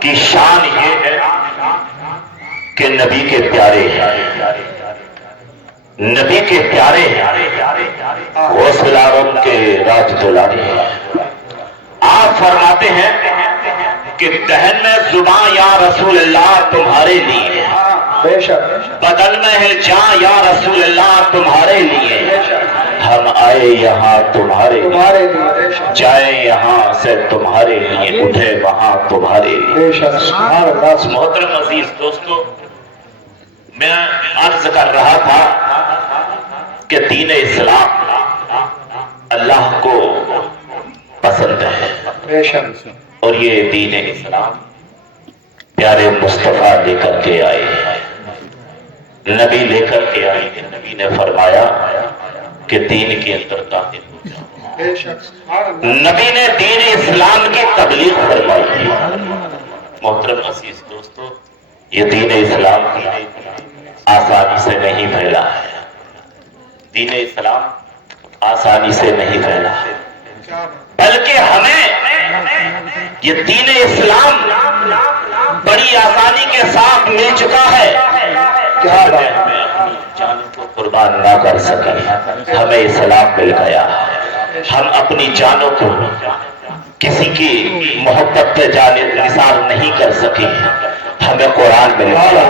کی شان یہ ہے کہ نبی کے پیارے ہیں، نبی کے پیارے ہیں، غوث العالم کے راج دلارے ہیں۔ آپ فرماتے ہیں کہ دہن میں زباں یا رسول اللہ تمہارے لیے، بے شک بدن میں ہے جاں یا رسول اللہ تمہارے لیے، ہم آئے یہاں تمہارے لیے، جائیں یہاں سے تمہارے لیے، اٹھے وہاں تمہارے لیے۔ بے شک سبحان اللہ۔ محترم عزیز دوستو، میں عرض کر رہا تھا کہ دین اسلام اللہ کو پسند ہے، بے شک اور یہ دین اسلام پیارے مصطفیٰ لے کر کے آئے، نبی لے کر کے آئے کہ نبی نے فرمایا کہ دین کے اندر داخل ہو جاؤ۔ بے شک سبحان اللہ۔ نبی نے دین اسلام کی تبلیغ فرمائی۔ محترم عزیز دوستو، یہ دین اسلام آسانی سے نہیں پھیلا ہے، دین اسلام آسانی سے نہیں پھیلا ہے، بلکہ ہمیں یہ دین اسلام بڑی آسانی کے ساتھ مل چکا ہے، کیا ہمیں اپنی جان کو قربان نہ کر سکے، ہمیں اسلام مل گیا، ہم اپنی جانوں کو کسی کی محبت پہ نثار نہیں کر سکے، ہمیں قرآن مل گیا۔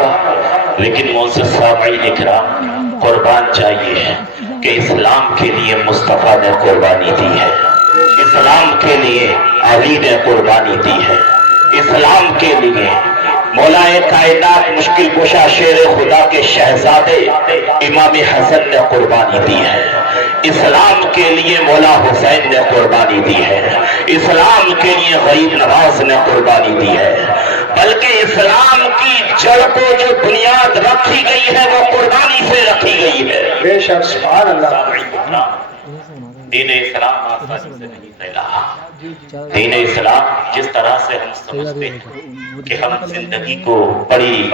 لیکن معزز سامعین اکرام، قربان چاہیے کہ اسلام کے لیے مصطفیٰ نے قربانی دی ہے، اسلام کے لیے علی نے قربانی دی ہے، اسلام کے لیے مولا کائنات مشکل کشا شیر خدا کے شہزادے امام حسن نے قربانی دی ہے، اسلام کے لیے مولا حسین نے قربانی دی ہے، اسلام کے لیے غریب نواز نے قربانی دی ہے، بلکہ اسلام کی جڑ کو جو بنیاد رکھی گئی ہے وہ قربانی سے رکھی گئی ہے۔ بے شک سبحان اللہ۔ دین اسلام آسانی سے نہیں پھیلا، دین اسلام جس طرح سے ہم سمجھتے ہیں کہ ہم زندگی کو بڑی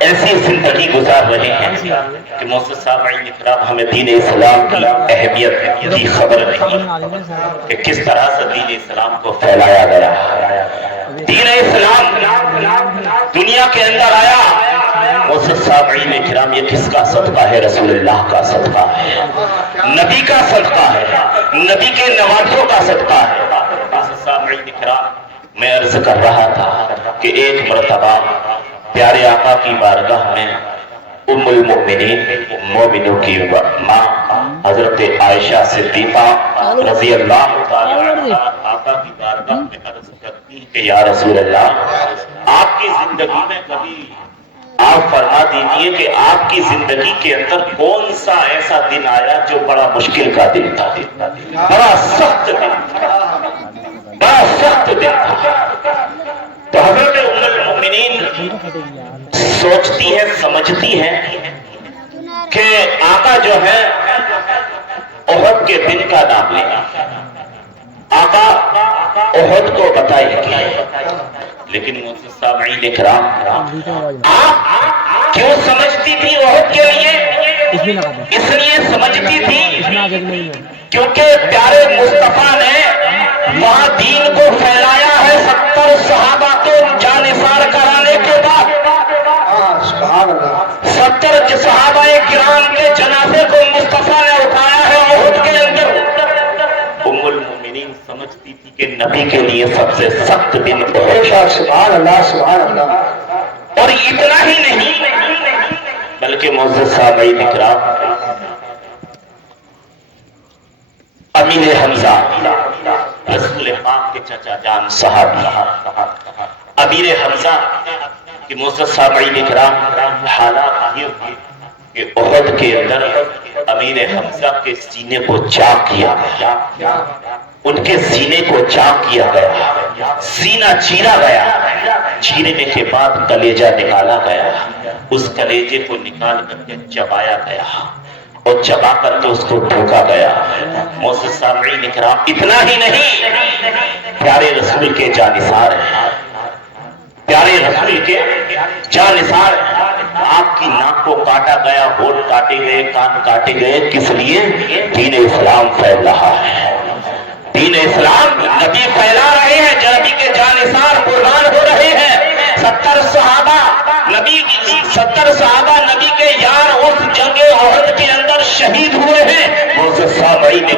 ایسی زندگی گزار رہے ہیں کہ معزز سامعین اکرام، ہمیں دین اسلام کی اہمیت کی خبر نہیں کہ کس طرح سے دین اسلام کو پھیلایا گیا۔ دین اسلام دنیا کے اندر آیا، معزز سامعین اکرام، یہ کس کا صدقہ ہے؟ رسول اللہ کا صدقہ ہے، نبی کا صدقہ ہے، نبی کے نوازوں کا صدقہ ہے۔ معزز سامعین اکرام، میں عرض کر رہا تھا کہ ایک مرتبہ پیارے آقا کی بارگاہ میں ام المؤمنین، مومنوں کی ماں حضرت عائشہ صدیقہ رضی اللہ تعالیٰ عنہا آقا کی بارگاہ میں عرض کرتی کہ یا رسول اللہ، آپ کی زندگی میں کبھی آپ فرما دیجئے کہ آپ کی زندگی کے اندر کون سا ایسا دن آیا جو بڑا مشکل کا دن تھا، بڑا سخت دن تھا، بڑا سخت دن تھا۔ تو حضرت ام المؤمنین سوچتی ہے، سمجھتی ہے کہ آقا جو ہے احد کے دن کا نام لے گا، آقا احد کو بتائے گی، لیکن معزز سامعین اکرام، آپ کیوں سمجھتی تھی احد کے لیے؟ اس لیے سمجھتی تھی کیونکہ پیارے مصطفیٰ نے وہاں دین کو پھیلایا ہے، 70 صحابہ کو جانثار کرانے کے بعد، 70 صحابہ کرام کے جنازے کو مصطفیٰ نے اٹھایا ہے احد کے اندر۔ ام المؤمنین سمجھتی تھی کہ نبی کے لیے سب سے سخت دن احد ہے۔ سبحان اللہ سبحان اللہ۔ اور اتنا ہی نہیں بلکہ معزز سامعین اکرام، امیر حمزہ رسول پاک کے چچا جان صحابی امیر حمزہ کہ معزز سامعین اکرام، حالات یہ ہوئے کہ احد کے اندر امیر حمزہ کے سینے کو چاک کیا گیا، ان کے سینے کو چاک کیا گیا، سینہ چیرا گیا، چیرنے کے بعد کلیجہ نکالا گیا، اس کلیجے کو نکال کر کے چبایا گیا اور چبا کر کے اس کو ڈھوکا گیا۔ معزز سامعین اکرام، اتنا ہی نہیں، پیارے رسول کے جانثار ہیں، پیارے رسول کے جانثار ہیں، آپ کی ناک کو کاٹا گیا، ہونٹ کاٹے گئے، کان کاٹے گئے، کس لیے؟ دین اسلام پھیل رہا ہے، دین اسلام نبی پھیلا رہے ہیں، نبی کے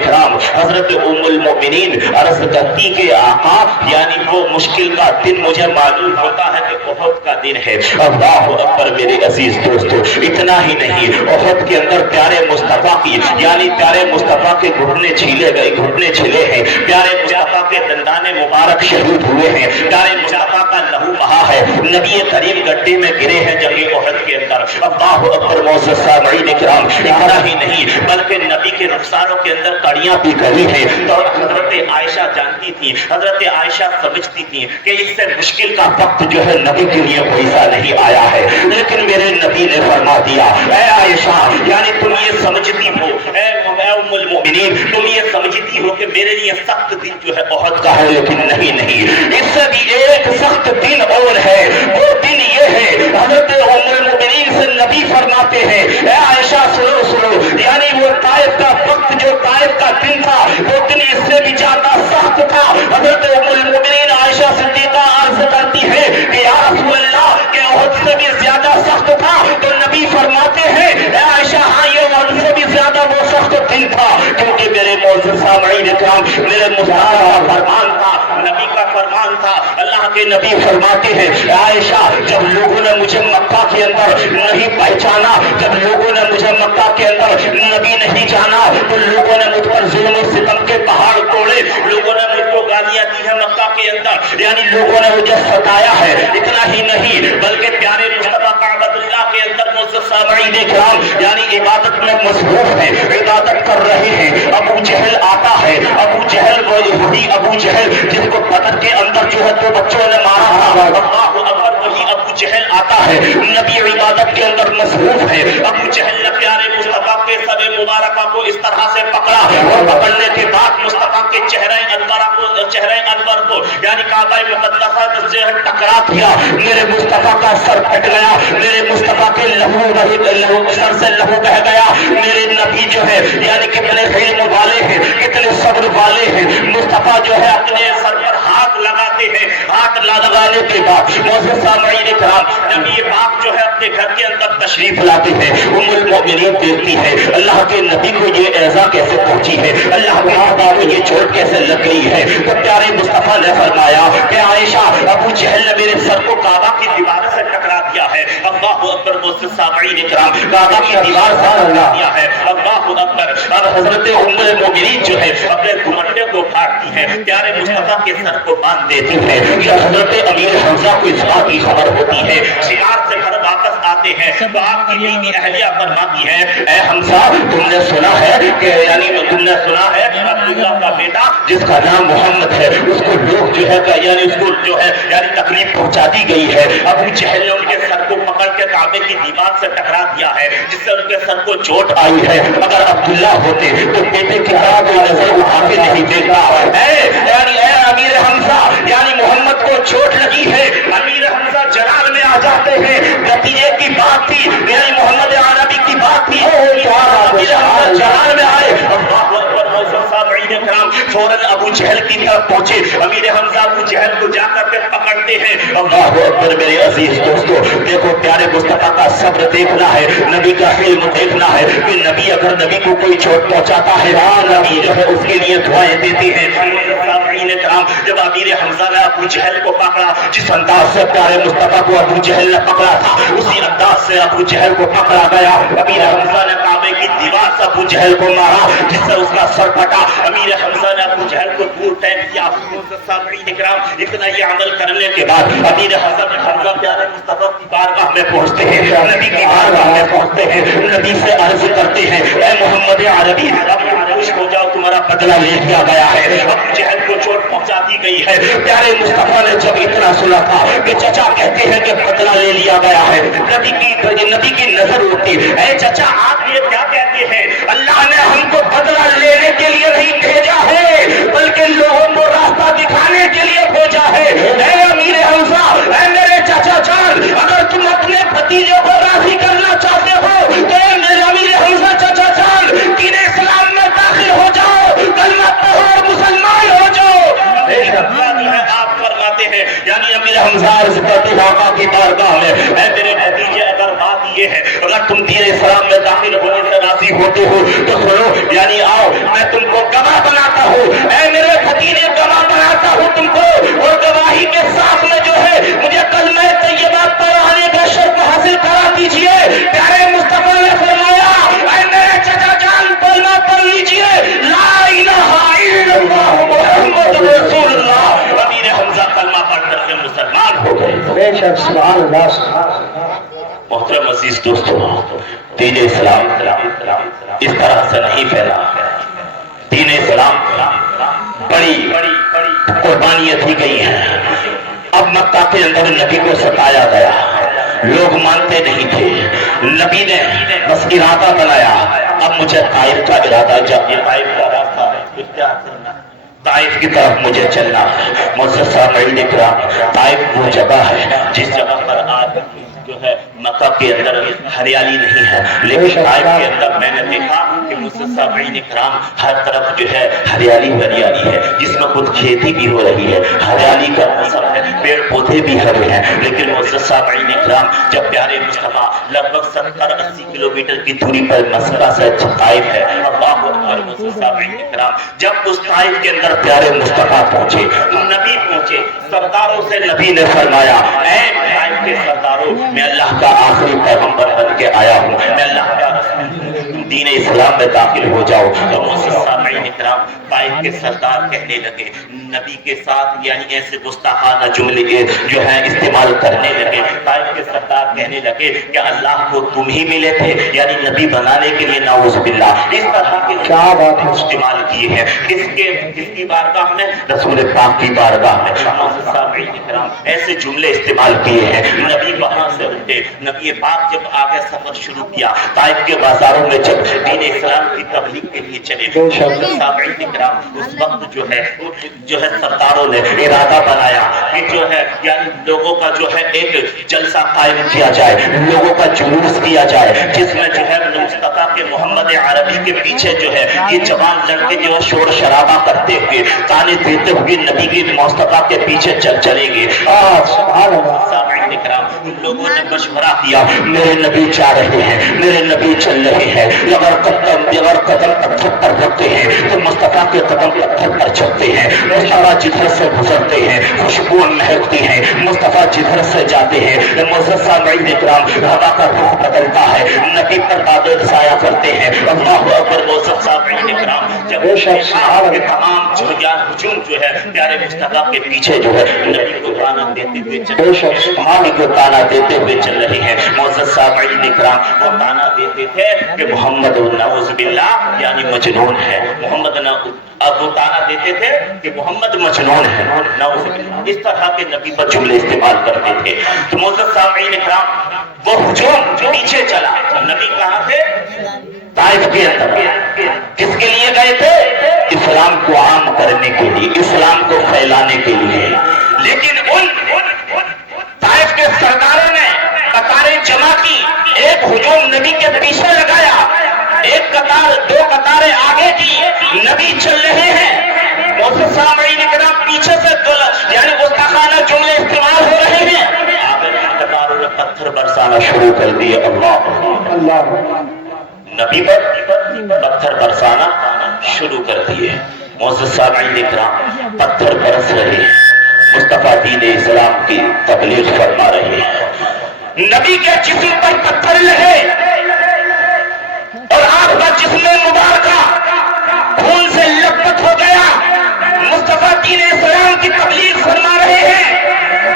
کرام حضرت ام المؤمنین عرض کرتی کہ آقا یعنی وہ مشکل کا دن مجھے معلوم ہوتا ہے کہ احد کا دن ہے. اللہ اکبر میرے عزیز دوستو. اتنا ہی نہیں, احد کے اندر پیارے مصطفیٰ کی یعنی پیارے مصطفیٰ کے گھٹنے چھیلے گئے, گھٹنے چھلے ہیں, پیارے مصطفیٰ کے دندان مبارک شہید ہوئے ہیں, پیارے مصطفیٰ کا لہو بہا ہے, نبی کریم گڈھے میں گرے ہیں جنگ احد کے اندر. اللہ اکبر معزز سامعین کرام. اتنا ہی نہیں بلکہ نبی کے رخساروں کے اندر کڑیاں بھی گری ہیں. تو حضرت عائشہ جانتی تھی, حضرت عائشہ سمجھتی تھی کہ اس سے مشکل کا وقت جو ہے نبی کے لیے کوئی سا نہیں آیا ہے, لیکن میرے نبی نے فرما دیا اے عائشہ یعنی تم یہ سمجھتی ہو, اے ام المؤمنین تم یہ سمجھتی ہو کہ میرے لیے سخت دن جو ہے احد کا ہے, لیکن نہیں, اس سے بھی ایک سخت دن اور ہے. وہ دن یہ ہے حضرت ام المؤمنین سے نبی فرماتے ہیں اے عائشہ سنو یعنی وہ طائف کا وقت جو طائف کا دن تھا وہ دن اس سے بھی زیادہ سخت تھا. حضرت ام المؤمنین عائشہ صدیقہ عرض کرتی ہے کہ یا رسول اللہ کہ احد سے بھی زیادہ سخت تھا. تو نبی فرماتے ہیں اے عائشہ ہاں یہ احد سے بھی زیادہ وہ سخت دن تھا, کیونکہ میرے معزز سامعین کرام میرے مصطفیٰ کا فرمان تھا, نبی کا فرمان تھا. اللہ کے نبی فرماتے ہیں عائشہ جب لوگوں نے مجھے مکہ کے اندر نہیں پہچانا, جب لوگوں نے مجھے مکہ کے اندر نبی نہیں جانا تو لوگوں نے مجھ پر ظلم و ستم کے پہاڑ توڑے, لوگوں نے مجھ کو گالیاں دی ہیں مکہ کے اندر, یعنی لوگوں نے مجھے ستایا ہے. اتنا ہی نہیں بلکہ پیارے مصطفیٰ کعبۃ اللہ کے اندر معزز سامعین کرام یعنی عبادت میں مصروف ہیں, عبادت کر رہے ہیں. ابو جہل آتا ہے, ابو جہل وہ یہودی ابو جہل جس کو بدر کے اندر جو ہے دو بچوں نے مارا تھا, اللہ اکبر وہی ابو جہل آتا ہے. نبی عبادت کے اندر مصروف ہے. ابو جہل نے پیارے مصطفیٰ کے سر مبارکہ کو اس طرح سے پکڑا اور پکڑنے کے بعد مصطفیٰ کے چہرہ انور کو یعنی کعبہ مقدسہ سے ٹکرا دیا. میرے مصطفیٰ کا سر پھٹ گیا, میرے مصطفیٰ کے لہو سر سے لہو بہ گیا. میرے نبی جو ہے یعنی کتنے علم والے ہیں, کتنے صبر والے ہیں. مصطفیٰ جو ہے اپنے سر پر ہاتھ لگاتے ہیں, ہاتھ لگانے کے بعد معزز سامعین کرام نبی پاک جو ہے اپنے گھر کے اندر تشریف لاتے ہیں. ام المؤمنین دیکھتی ہے اللہ کے نبی کو یہ ایذا کیسے پہنچی ہے, اللہ کے نبی کو یہ چوٹ کیسے لگ گئی ہے. تو پیارے مصطفیٰ نے فرمایا کہ عائشہ ابو جہل نے میرے سر کو کعبہ کی دیوار سے ٹکرا دیا ہے. اللہ اکبر معزز سامعین کرام کعبہ کی دیوار سے ٹکرا دیا ہے. اللہ اکبر. اب حضرت ام المؤمنین جو ہے اپنے گھمنڈے کو کاٹتی ہے, پیارے مصطفیٰ کے سر کو باندھ دیتی ہے. یا حضرت امیر حمزہ کو اس بات کی خبر ہوتی ہے, شکار سے گھر واپس آتے ہیں تو آپ کی بیوی اہلیہ فرماتی ہے اے حمزہ تم نے سنا ہے کہ یعنی تم نے سنا ہے عبداللہ کا بیٹا جس کا نام محمد ہے اس کو لوگ جو ہے یعنی اس کو جو ہے یعنی تکلیف پہنچا دی گئی ہے. ابو جہل نے ان کے سر کو پکڑ کے کعبے کی دیوار سے ٹکرا دیا ہے جس سے ان کے سر کو چوٹ آئی ہے. اگر عبداللہ ہوتے تو بیٹے کی طرح کوئی نظر اٹھا کے نہیں دیکھتا. یعنی اے امیر حمزہ یعنی محمد کو چوٹ لگی ہے. امیر حمزہ جلال میں آ جاتے ہیں. نتیجے کی بات تھی یعنی محمد عربی کی بات تھی, امیر حمزہ جلال میں آئے. اللہ اکبر معزز سامعین کرام فوراً ابو جہل کی طرف پہنچے. امیر حمزہ ابو جہل کو جا کر کے پکڑتے ہیں. اللہ اکبر میرے عزیز دوستو دیکھو پیارے مصطفیٰ کا صبر دیکھنا ہے, نبی کا علم دیکھنا ہے کہ نبی اگر نبی کو کوئی چوٹ پہنچاتا ہے نبی جو ہے اس کے لیے دعائیں دیتے ہیں. جب امیر حمزہ نے ابو جہل کو پکڑا, جس انداز سے پیارے مصطفیٰ کو ابو جہل نے پکڑا تھا اسی انداز سے ابو جہل کو پکڑا گیا. امیر حمزہ نے کعبے کی دیوار سے ابو جہل کو مارا جس سے اس کا سر پھٹا. امیر حمزہ نے ابو جہل کو دور پھینک دیا. اتنا یہ عمل کرنے کے بعد امیر حمزہ پیارے مصطفیٰ کی بارگاہ میں پہنچتے ہیں, نبی کی بارگاہ میں پہنچتے ہیں, نبی سے عرض کرتے ہیں اے محمد عربی خوش ہو جاؤ تمہارا بدلہ لے لیا گیا ہے. ابو جہل کو چوٹ پہنچا دی گئی ہے. پیارے مصطفیٰ نے جب اتنا سنا تھا کہ چچا کہتے ہیں کہ بدلہ لے لیا گیا ہے, نبی کی نظر اٹھتی. اے چچا آپ یہ کیا کہتے ہیں, اللہ نے ہم کو بدلہ لینے کے لیے نہیں بھیجا ہے بلکہ لوگوں کو راستہ دکھانے کے لیے بھیجا ہے. اے امیر حمزہ, اے میرے چچا جان, اگر تم اپنے بھتیجے کو راضی کرنا چاہتے ہو تو اے میرے امیر حمزہ چچا جان دین اسلام میں داخل ہو جاؤ, کلمہ پڑھو اور مسلمان ہو جاؤ. آپ فرماتے ہیں یعنی امیر حمزہ عرض کرتے ہیں آقا کی بارگاہ میں اے میرے بھتیجے اگر بات یہ ہے اگر تم دین اسلام میں داخل ہونے سے راضی ہوتے ہو تو سنو یعنی آؤ میں تم کو گواہ بناتا ہوں، اے میرے بھتیجے گواہ بناتا ہوں تم کو، اور گواہی کے ساتھ میں جو ہے مجھے کلمہ طیبہ پڑھانے کا شرف حاصل کرا دیجئے۔ پیارے مصطفیٰ نے فرمایا اے میرے چچا جان کلمہ پڑھ لیجئے، لا الہ الا اللہ محمد رسول اللہ۔ امیر حمزہ کلمہ پڑھ کر کے مسلمان ہو گئے۔ بے شک سبحان اللہ سبحان اللہ۔ محترم عزیز دوستو، دین اسلام اس طرح سے نہیں پھیلا، دین اسلام بڑی قربانیاں دی گئی ہیں۔ اب مکہ کے اندر نبی کو ستایا گیا، لوگ مانتے نہیں تھے، نبی نے بس ارادہ بنایا اب مجھے طائف کا ارادہ، جب یہ طائف کا راستہ اختیار کرنا، طائف کی طرف مجھے چلنا ہے۔ معزز سامعین اکرام، طائف وہ جگہ ہے جس جگہ پر آج جو ہے مکہ کے اندر ہریالی نہیں ہے، لیکن طائف کے اندر میں نے دیکھا کہ معزز سامعین اکرام ہر طرف جو ہے ہریالی ہریالی ہے، جس میں خود کھیتی بھی ہو رہی ہے، ہریالی کا موسم ہے، پیڑ پودے بھی ہرے ہیں۔ لیکن معزز سامعین اکرام جب پیارے مصطفیٰ لگ بھگ 70-80 کلومیٹر کی دوری پر مکہ سے طائف ہے، اللہ اکبر، معزز سامعین اکرام جب اس طائف کے اندر پیارے مصطفیٰ پہنچے، نبی پہنچے، سرداروں سے نبی نے فرمایا اے طائف کے سرداروں، میں اللہ کا آخری پیغمبر بن کے آیا ہوں، میں اللہ کا رسول ہوں، تم دین اسلام میں داخل ہو جاؤ۔ تو معزز سامعین اکرام طائف کے سردار کہنے لگے نبی کے ساتھ یعنی ایسے گستاخانہ جملے جو ہیں استعمال کرنے لگے۔ طائف کے سردار کہنے لگے کہ اللہ کو تم ہی ملے تھے یعنی نبی بنانے کے لیے، نعوذ باللہ، اس طرح کے کیا بات ہے استعمال کیے ہیں۔ کس کی بارگاہ میں؟ رسول پاک کی بارگاہ میں۔ معزز سامعین اکرام ایسے جملے استعمال کیے ہیں۔ نبی وہاں سے اٹھے، نبی پاک جب آگے سفر شروع کیا، طائف کے بازاروں میں جب دین اسلام کی تبلیغ کے لیے چلے، سامعین اکرام اس وقت جو ہے سرداروں نے ارادہ بنایا کہ جو ہے یعنی لوگوں کا جو ہے ایک جلسہ قائم کیا جائے، لوگوں کا جلوس کیا جائے، جس میں جو ہے مصطفیٰ کے محمد عربی کے پیچھے جو ہے یہ جوان لڑکے جو ہے شور شرابہ کرتے ہوئے، تانے دیتے ہوئے نبی کے مصطفیٰ کے پیچھے چلیں گے۔ سبحان اللہ۔ سامعین اکرام ان لوگوں نے مشورہ کیا، میرے نبی جا رہے ہیں، میرے نبی چل رہے ہیں، اگر قدم پتھر پر رکھتے ہیں تو مصطفیٰ کے قدم پتھر پر چلتے ہیں، مصطفیٰ جدھر سے گزرتے ہیں خوشبو مہکتی ہیں، مصطفیٰ جدھر سے جاتے ہیں معزز سامعین اکرام ہوا کا رخ بدلتا ہے، نبی پر بادل سایہ کرتے ہیں۔ اللہ اکبر۔ معزز سامعین اکرام جب تمام ہجوم جو ہے پیارے مصطفیٰ کے پیچھے جو ہے نبی کو تانا دیتے ہوئے کو تانا دیتے ہوئے چل رہے ہیں۔ معزز سامعین اکرام وہ تانا دیتے تھے کہ محمد نعوذ باللہ یعنی مجنون ہے، محمد اب وہ تانا دیتے تھے کہ محمد مجنون ہے، نعوذ باللہ، اس طرح کے نبی پر جملے استعمال کرتے تھے۔ تو معزز سامعین اکرام وہ ہجوم پیچھے چلا، نبی کہاں تھے؟ طائف کے اندر۔ کس کے لیے گئے تھے؟ اسلام کو عام کرنے کے لیے، اسلام کو پھیلانے کے لیے۔ لیکن ان طائف کے سرداروں نے قطاریں جمع کی، ایک ہجوم نبی کے پیچھے لگایا، ایک قطار دو قطاریں آگے کی، نبی چل رہے ہیں، معزز سامعین اکرام پیچھے سے یعنی گستاخانہ جملے استعمال ہو رہے ہیں، آگے کی قطاروں نے پتھر برسانا شروع کر دیے۔ اللہ اللہ۔ نبی پر پتھر برسانا شروع کر دیے۔ معزز سامعین اکرام پتھر برس رہے ہیں، مصطفیٰ دین اسلام کی تبلیغ فرما رہے ہیں، نبی کے جسم پر پتھر لگے اور آپ کا جسم مبارکہ خون سے لپت ہو گیا، مصطفیٰ دین اسلام کی تبلیغ فرما رہے ہیں،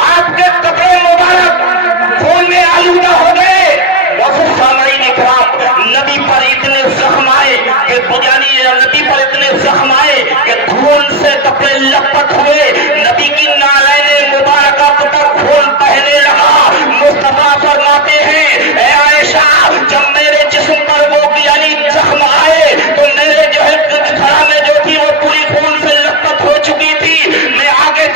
آپ کے کپڑے مبارک خون میں آلودہ ہو گئے۔ معزز سامعین اکرام نبی پر اتنے زخم آئے کہ نبی پر اتنے زخم آئے کہ خون سے کپڑے لپت ہوئے، نبی کی نالین مبارکہ پر خون بہنے لگا۔ مصطفیٰ فرماتے ہیں اے عائشہ جب میرے جسم پر وہ یعنی زخم آئے تو میرے جو ہے کھڑا میں جو تھی وہ پوری خون سے لپت ہو چکی تھی، میں آگے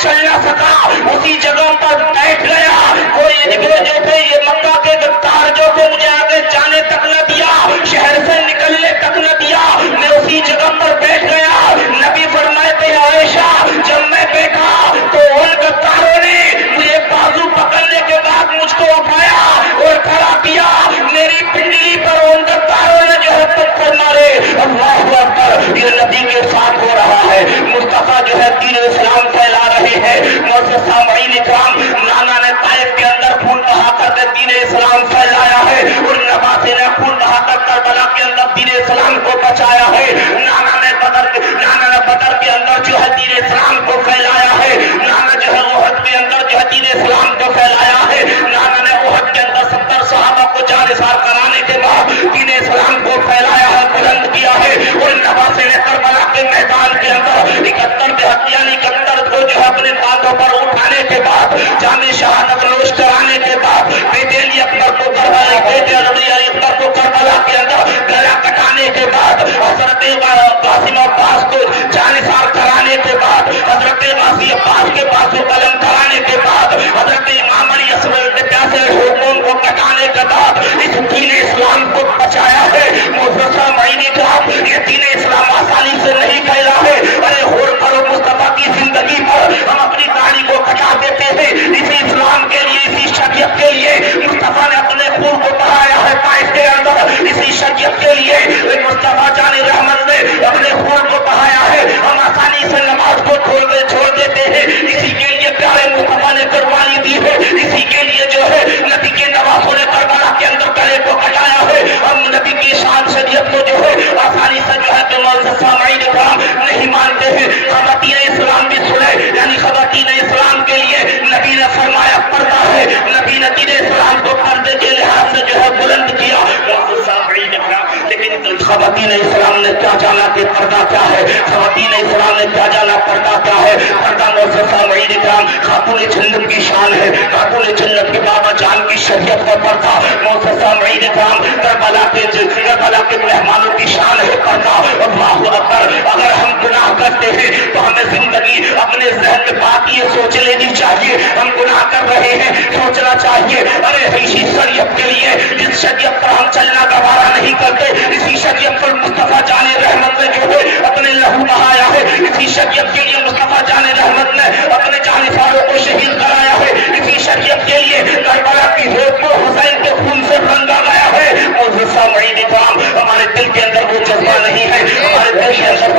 پردہ کیا ہے، خواتین اسلام نے کیا جانا پردہ کیا ہے. پردہ معزز سامعین کرام خاتون جنت کی شان ہے. خاتون جنت کے بابا جان کی شریعت کا پردہ معزز سامعین کرام کربلا کے مہمانوں کی شان ہے پردہ. اللہ اکبر. اگر ہم گناہ کرتے ہیں تو ہمیں زندگی اپنے ذہن میں بات یہ سوچ لینی چاہیے ہم گناہ کر رہے ہیں. سوچنا چاہیے ارے اسی شریعت کے لیے جس شریعت پر ہم چلنا گوارا نہیں کرتے، اسی شریعت پر مصطفیٰ جان رحمت نے جو ہے اپنے لہو بہایا ہے، اسی شریعت کے لیے مصطفیٰ جان رحمت نے اپنے جان فاروق کو شہید کرایا ہے، اسی شریعت کے لیے کربلا کی ریت کو حسین کے خون سے رنگا گیا ہے. معزز سامعین کرام ہمارے دل کے اندر وہ جذبہ نہیں ہے، ہمارے دل کے اندر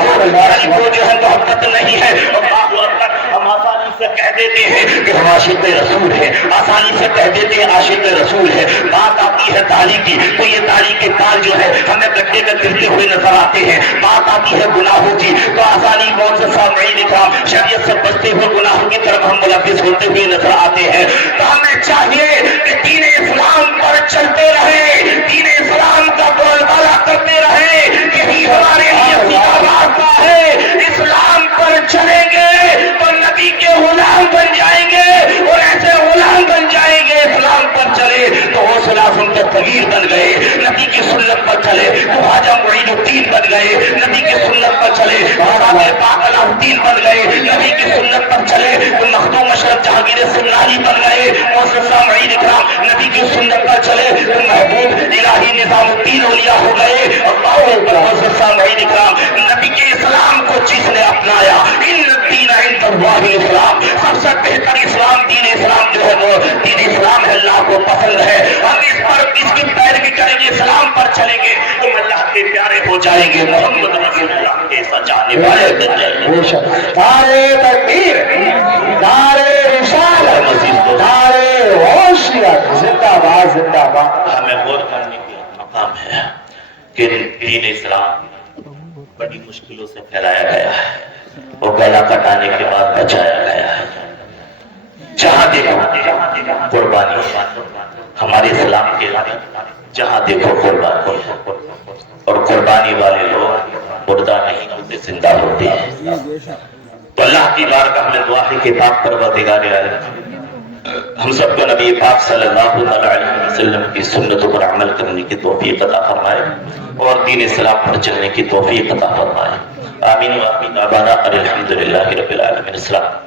وہ جو ہے محبت نہیں ہے. ہم آسانی سے کہہ دیتے ہیں کہ ہم عاشق رسول ہیں، آسانی سے کہہ دیتے ہیں عاشق رسول ہے. بات آتی ہے داڑھی کی تو یہ داڑھی کے بال جو ہے ہمیں گڈھے میں گرتے ہوئے نظر آتے ہیں. بات آتی ہے گناہوں کی تو آسانی معزز سامعین کرام شریعت سے بچتے ہوئے گناہوں کی طرف ہم ملوث ہوتے ہوئے نظر آتے ہیں. تو ہمیں چاہیے کہ دین اسلام پر چلتے رہے، دین اسلام کا بول بالا کرتے رہے. یہی ہمارے لیے سیدھا راستہ ہے. اسلام پر چلیں گے تو نبی کے غلام بن جائیں گے، اور ایسے غلام بن جائیں گے. اسلام پر چلے تو وہ سلاسل کے فقیر بن گئے، نبی کی سنت پر چلے تو خواجہ معین الدین بن گئے، نبی کی سنت پر چلے پاک علاء الدین بن گئے، نبی کی سنت پر چلے تو مخدوم اشرف جہانگیر سمنانی بن گئے. معزز سامعین کرام نبی کی سنت پر چلے تو محبوب الہی نظام الدین اولیاء ہو گئے. اللہ اکبر. معزز سامعین کرام نبی کے اسلام کو جس نے اپنایا ان الدین عند اللہ الاسلام، سب سے بہتر اسلام دین اسلام جو ہے وہ دین اسلام ہے، اللہ کو پسند ہے. ہم اس پر اس کی پیروی کریں گے، اسلام پر چلیں گے تو اللہ کے پیارے ہو جائیں گے، محمد رسول اللہ کے سچانے والے بن جائیں گے. نعرے تکبیر، نعرے رسالت، نعرے ہوشیار، زندہ باد زندہ باد. ہمیں غور کرنے کا مقام ہے کہ دین اسلام بڑی مشکلوں سے پھیلایا گیا ہے، وہ گلا کٹانے کے بعد بچایا گیا ہے. جہاں دیکھو قربانی ہمارے اسلام کے جہاں دیکھو قربانی، اور قربانی والے لوگ مردہ نہیں ہوتے، زندہ ہوتے ہیں. تو اللہ کی بارگاہ میں دعا ہے کہ پاک پروردگار عالم ہم سب کو نبی پاک صلی اللہ علیہ وسلم کی سنتوں پر عمل کرنے کی توفیق عطا فرمائے اور دین اسلام پر چلنے کی توفیق عطا فرمائے. آمین و آمین. آبانا الحمدللہ رب العالمین. السلام.